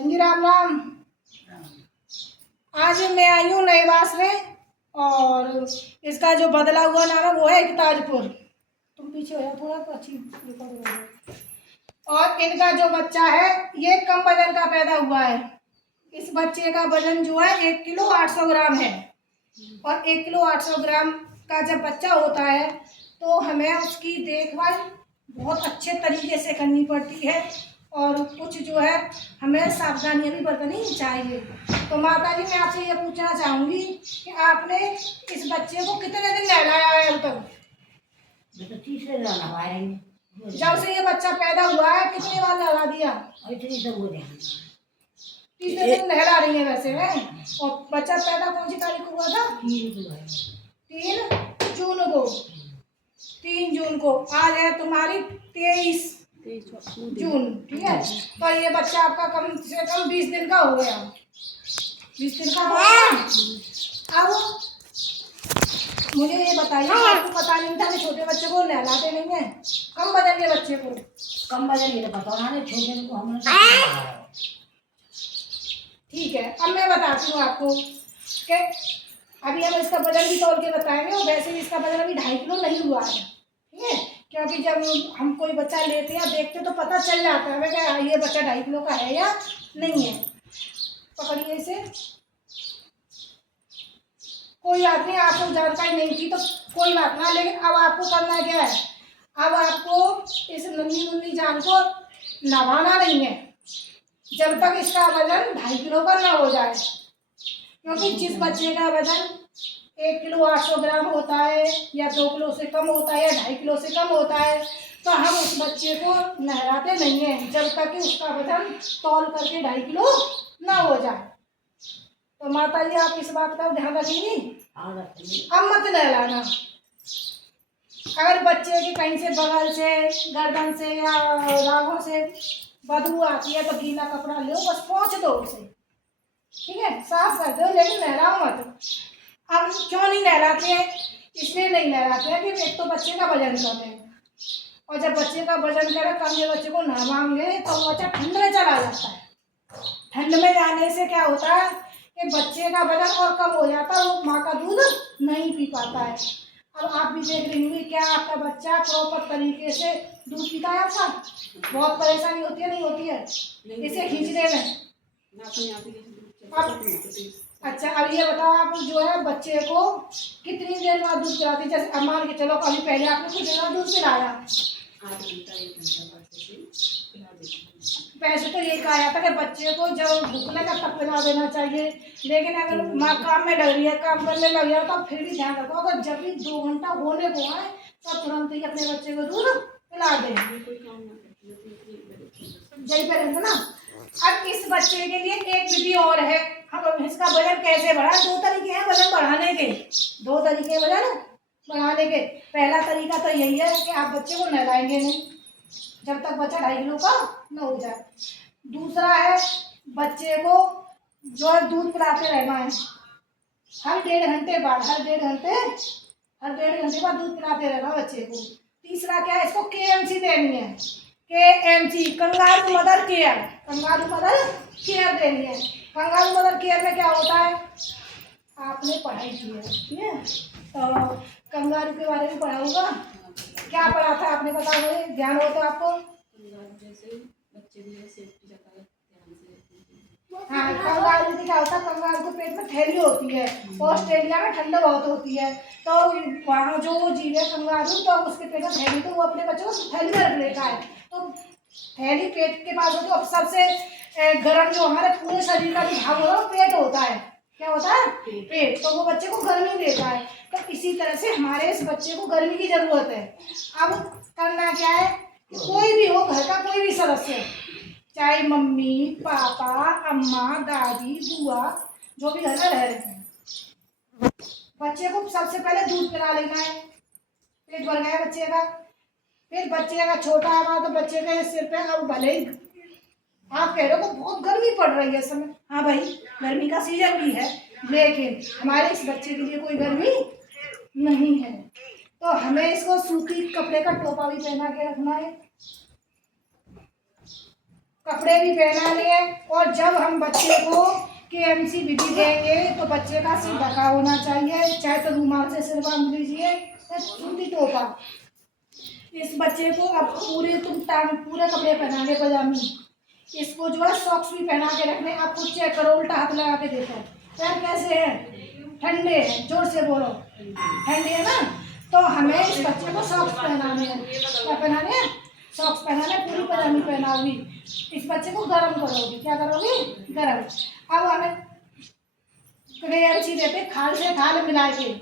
जी राम राम। आज मैं आई हूँ नईवास में और इसका जो बदला हुआ नाम है वो है ताजपुर। तुम पीछे हो जाओ थोड़ा तो अच्छी रिकॉर्ड हो जाए। और इनका जो बच्चा है ये कम वजन का पैदा हुआ है। इस बच्चे का वजन जो है 1 किलो 800 ग्राम है। और 1 किलो 800 ग्राम का जब बच्चा होता है तो हमें उसकी देखभाल बहुत अच्छे तरीके से करनी पड़ती है और कुछ जो है हमें सावधानियां भी बरतनी चाहिए। तो माता जी मैं आपसे ये पूछना चाहूँगी कि आपने इस बच्चे को कितने दिन नहलाया है अब तक? तीसरे दिन नहलाएंगे। जब से ये बच्चा पैदा हुआ है कितनी बार नहला दिया? तीसरे दिन नहला रही है वैसे है। और बच्चा पैदा कौन सी तारीख को हुआ था? 3 जून को। 3 जून को। आज है तुम्हारी 23 जून, ठीक है। तो ये बच्चा आपका कम से कम 20 दिन का हो गया। 20 दिन का हो गया। अब मुझे ये बताइए, आपको पता नहीं था कि छोटे बच्चे को नहलाते नहीं है? कम वजन के बच्चे को कम वजन ये तो पता ना, छोटे को हमने ठीक है। अब मैं बताती हूँ आपको कि अभी हम इसका वजन भी तौल के बताएंगे और वैसे भी इसका वजन अभी 2.5 किलो नहीं हुआ है, ठीक है। क्योंकि जब हम कोई बच्चा लेते हैं देखते तो पता चल जाता है हमें क्या ये बच्चा 2.5 किलो का है या नहीं है। पकड़िए इसे। कोई बात नहीं, आपको जानकारी नहीं थी तो कोई बात ना, लेकिन अब आपको करना क्या है, अब आपको इस नन्ही मुन्नी जान को नभाना नहीं है जब तक इसका वजन 2.5 किलो का ना हो जाए। क्योंकि जिस बच्चे का वजन 1 किलो 800 ग्राम होता है या 2 किलो से कम होता है या 2.5 किलो से कम होता है तो हम उस बच्चे को नहलाते नहीं हैं जब तक कि उसका वजन तौल करके 2.5 किलो ना हो जाए। तो माता जी आप इस बात का ध्यान रखेंगी। अब मत नहलाना। अगर बच्चे के कहीं से बगल से गर्दन से या राहों से बदबू आती है तो गीला कपड़ा लो, बस पोंछ दो उसे, ठीक है, साफ कर दो, लेकिन नहलाओ मत। अब क्यों नहीं नहलाते हैं? इसलिए नहीं नहलाते हैं कि एक तो बच्चे का वजन कम है और जब बच्चे का वजन करे कम ये बच्चे को नहलाएंगे तो वो बच्चा ठंड में चला जाता है। ठंड में जाने से क्या होता है कि बच्चे का वजन और कम हो जाता है, वो माँ का दूध नहीं पी पाता है। अब आप भी देख रही होंगी क्या आपका बच्चा प्रॉपर तरीके से दूध पीता है आपका? बहुत परेशानी होती है नहीं होती है इसे खींचने में? अच्छा अब ये बताओ आप जो है बच्चे को कितनी देर बाद दूध पिलाती? जैसे अब मान के चलो कभी पहले आपने कुछ देर बाद दूध पिलाया, वैसे तो ये कहा जाता है कि बच्चे को जब भूख लगे तब पिला देना चाहिए, लेकिन अगर माँ काम में लग रही है काम करने लग गया तो फिर भी ध्यान रखो अगर जब भी 2 घंटा होने को आए तो तुरंत ही अपने बच्चे को दूध पिला दें। यही पे रहते ना। अब इस बच्चे के लिए एक विधि और है, हम इसका वजन कैसे बढ़ाएं? 2 तरीके हैं वजन बढ़ाने के, 2 तरीके वजन बढ़ाने के। पहला तरीका तो यही है कि आप बच्चे को नहलाएंगे नहीं जब तक बच्चा 2.5 किलो का न हो जाए। दूसरा है बच्चे को जो है दूध पिलाते रहना है हर 1.5 घंटे बाद, हर डेढ़ घंटे बाद दूध पिलाते रहना बच्चे को। तीसरा क्या है, इसको KMC देनी है, KMC kangaroo mother care, kangaroo mother care देनी है। कंगारू मदर केयर में क्या होता है आपने पढ़ाई की है, ठीक है, तो कंगारू के बारे में पढ़ा होगा। क्या पढ़ा था आपने, बताओ मुझे, ध्यान हो तो आपको? हाँ, कंगारू में क्या होता है, कंगारू के पेट में थैली होती है। ऑस्ट्रेलिया में ठंड बहुत होती है तो वहाँ जो वो जीव है कंगारू तो उसके पेट में थैली, तो वो अपने बच्चों को थैली में रख लेता है। तो थैली पेट के पास होती है और सबसे गर्म जो हमारे पूरे शरीर का जो भाग होता है वो पेट होता है। क्या होता है? पेट। तो वो बच्चे को गर्मी देता है। तो इसी तरह से हमारे इस बच्चे को गर्मी की जरूरत है। अब करना क्या है, कोई भी हो घर का कोई भी सदस्य, चाहे मम्मी पापा अम्मा दादी बुआ जो भी घर में रह रहे हैं, बच्चे को सबसे पहले दूध पिला लेना है। पेट भर गया बच्चे का, फिर बच्चे का छोटा हुआ तो बच्चे के सिर पे, अब भले ही आप कह रहे हो बहुत गर्मी पड़ रही है इस समय, हाँ भाई गर्मी का सीजन भी है, लेकिन हमारे इस बच्चे के लिए कोई गर्मी नहीं है तो हमें इसको सूती कपड़े का टोपा भी पहना के रखना है। कपड़े भी पहनाने हैं। और जब हम बच्चे को KMC विधि देंगे तो बच्चे का सिर ढका होना चाहिए, चाहे तो रुमाल से सिर बांध लीजिए या सूती टोपा। इस बच्चे को अब पूरे पूरे कपड़े पहनाने पजामी, इसको जो है सॉक्स भी पहना के रखने। आप खुद चेक करो, उल्टा हाथ लगा के देखो पैर कैसे हैं, ठंडे हैं, जोर से बोलो ठंडे है ना। तो हमें इस बच्चे को सॉक्स पहनाने हैं। क्या पहनाने हैं? सॉक्स पहनाने, पूरी पजामी पहनाओगी। इस बच्चे को गर्म करोगी। क्या करोगी? गर्म। अब हमें KMC देते खाल से खाल मिला के,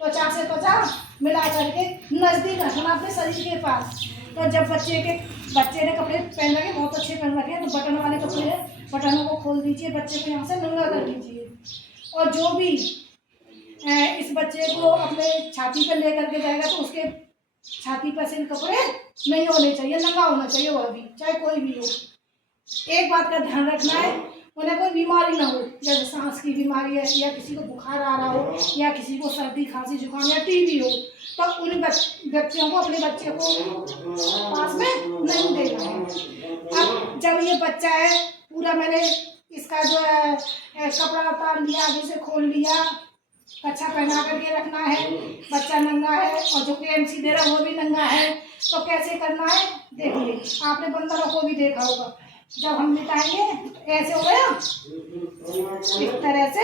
त्वचा से त्वचा मिला करके नज़दीक रखना अपने शरीर के पास। तो जब बच्चे ने कपड़े पहन रखे, बहुत अच्छे पहन रखे हैं, तो बटन वाले कपड़े हैं, बटनों को खोल दीजिए, बच्चे को यहाँ से नंगा कर दीजिए। और जो भी इस बच्चे को अपने छाती पर लेकर के जाएगा तो उसके छाती पर से कपड़े नहीं होने चाहिए, नंगा होना चाहिए वह भी, चाहे कोई भी हो। एक बात का ध्यान रखना है, उन्हें कोई बीमारी ना हो, जैसे सांस की बीमारी है या किसी को बुखार आ रहा हो या किसी को सर्दी खांसी जुकाम या TB हो, तो उन व्यक्तियों को अपने बच्चे को पास में नहीं देना है। अब जब ये बच्चा है पूरा, मैंने इसका जो है कपड़ा उतार लिया, आगे से खोल लिया, कच्छा पहना करके रखना है, बच्चा नंगा है और जो KMC दे रहा है वो भी नंगा है। तो कैसे करना है देखिए, आपने बंदरों को भी देखा होगा, जब हम मिटाएंगे तो ऐसे हो गया, इस तरह से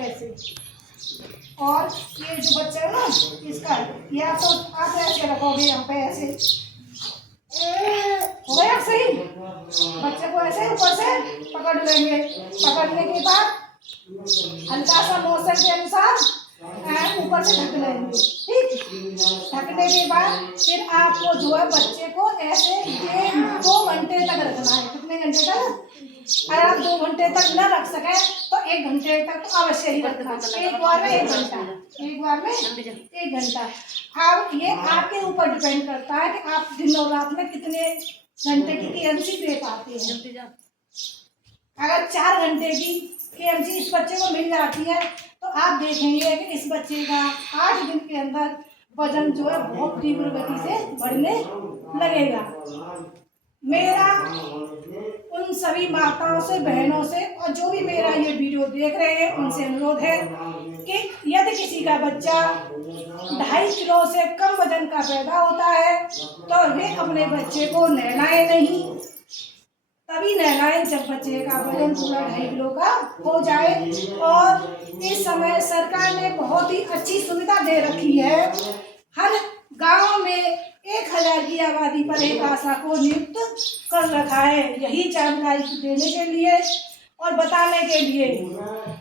ऐसे। और ये जो बच्चा है ना इसका, या तो आप ऐसे रखोगे यहाँ पे, ऐसे हो गया सही। बच्चे को ऐसे ऊपर से पकड़ लेंगे, पकड़ने के बाद हल्का सा मोशन के अनुसार ऊपर से ढक लेंगे। ठीक, ढकने के बाद फिर आपको जो है बच्चे को ऐसे 2 घंटे तक रखना है। कितने घंटे तक? अगर आप 2 घंटे तक न रख सके तो 1 घंटे तक तो अवश्य ही रखना। एक बार में 1 घंटा, एक बार में 1 घंटा। अब ये आपके ऊपर डिपेंड करता है कि आप दिन और रात में कितने घंटे की KMC दे पाते हैं। अगर 4 घंटे की KMC इस बच्चे को मिल जाती है तो आप देखेंगे कि इस बच्चे का 8 दिन के अंदर वजन जो है बहुत तीव्र गति से बढ़ने लगेगा। मेरा उन सभी माताओं से, बहनों से और जो भी मेरा ये वीडियो देख रहे हैं उनसे अनुरोध है कि यदि किसी का बच्चा 2.5 किलो से कम वजन का पैदा होता है तो वे अपने बच्चे को नहलाएं नहीं, तभी नहलाएं जब बच्चे का वजन पूरा 2.5 किलो का हो जाए। और इस समय सरकार ने बहुत ही अच्छी सुविधा दे रखी है, हर गांव में 1000 की आबादी पर एक आशा को नियुक्त कर रखा है, यही जानकारी देने के लिए और बताने के लिए।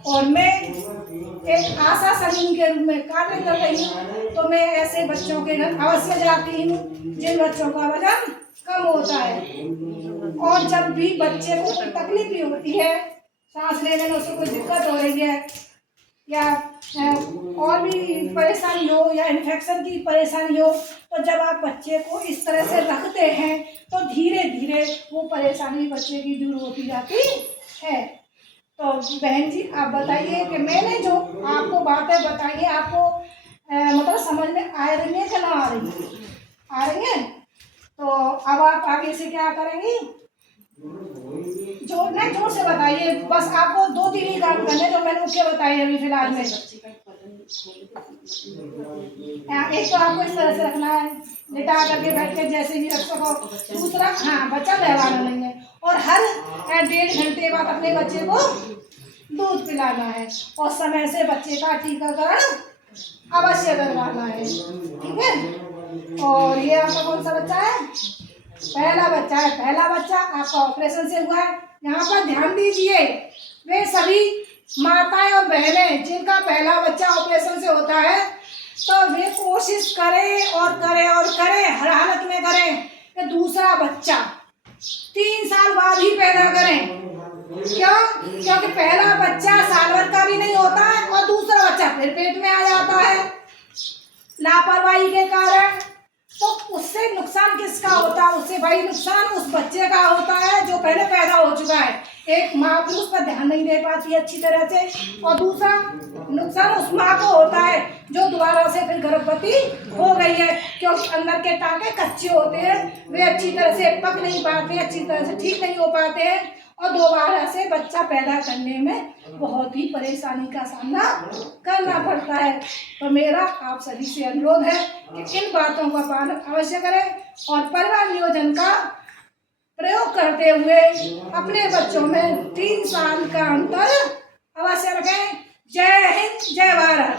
और मैं एक आशा सलीम के रूप में कार्य कर रही हूँ, तो मैं ऐसे बच्चों के घर अवश्य जाती हूँ जिन बच्चों का वजन कम होता है। और जब भी बच्चे को कोई तकलीफ भी होती है, सांस लेने में उसको कोई दिक्कत हो रही है या और भी परेशानी हो या इन्फेक्शन की परेशानी हो, तो जब आप बच्चे को इस तरह से रखते हैं तो धीरे धीरे वो परेशानी बच्चे की दूर होती जाती है। तो बहन जी आप बताइए कि मैंने जो आपको बातें बताई है आपको मतलब समझ में आ रही है कि ना आ रही है? आ रही है। तो अब आप आगे से क्या करेंगी? जोर से बताइए, बस आपको 2-3 ही काम करने जो मैंने मुख्य बताई अभी फिलहाल में। एक तो आपको इस तरह से रखना है, लेटा करके बैठ के जैसे भी रख सको। दूसरा, हाँ, बच्चा नहलाना नहीं है और हर 1.5 घंटे बाद अपने बच्चे को दूध पिलाना है और समय से बच्चे का टीकाकरण अवश्य करवाना है। ठीक है। और ये आपका कौन सा बच्चा है? पहला बच्चा है। पहला बच्चा आपका ऑपरेशन से हुआ है। यहाँ पर ध्यान दीजिए, वे सभी माताएं और बहनें जिनका पहला बच्चा ऑपरेशन से होता है तो वे कोशिश करें और करें और करें, हर हालत में करें कि दूसरा बच्चा 3 साल बाद ही पैदा करें। क्यों? क्योंकि पहला बच्चा साल भर का भी नहीं होता है और दूसरा बच्चा फिर पेट में आ जाता है लापरवाही के कारण। तो उससे नुकसान किसका होता है? उससे भाई नुकसान उस बच्चे का होता है जो पहले पैदा हो चुका है। एक माँ भी उस पर ध्यान नहीं दे पाती है अच्छी तरह से, और दूसरा नुकसान उस माँ को होता है जो दोबारा से फिर गर्भवती हो गई है, क्योंकि अंदर के टाँके कच्चे होते हैं, वे अच्छी तरह से पक नहीं पाते, अच्छी तरह से ठीक नहीं हो पाते हैं, और दोबारा से बच्चा पैदा करने में बहुत ही परेशानी का सामना करना पड़ता है। तो मेरा आप सभी से अनुरोध है कि इन बातों का पालन अवश्य करें और परिवार नियोजन का प्रयोग करते हुए अपने बच्चों में 3 साल का अंतर अवश्य रखें। जय हिंद, जय भारत।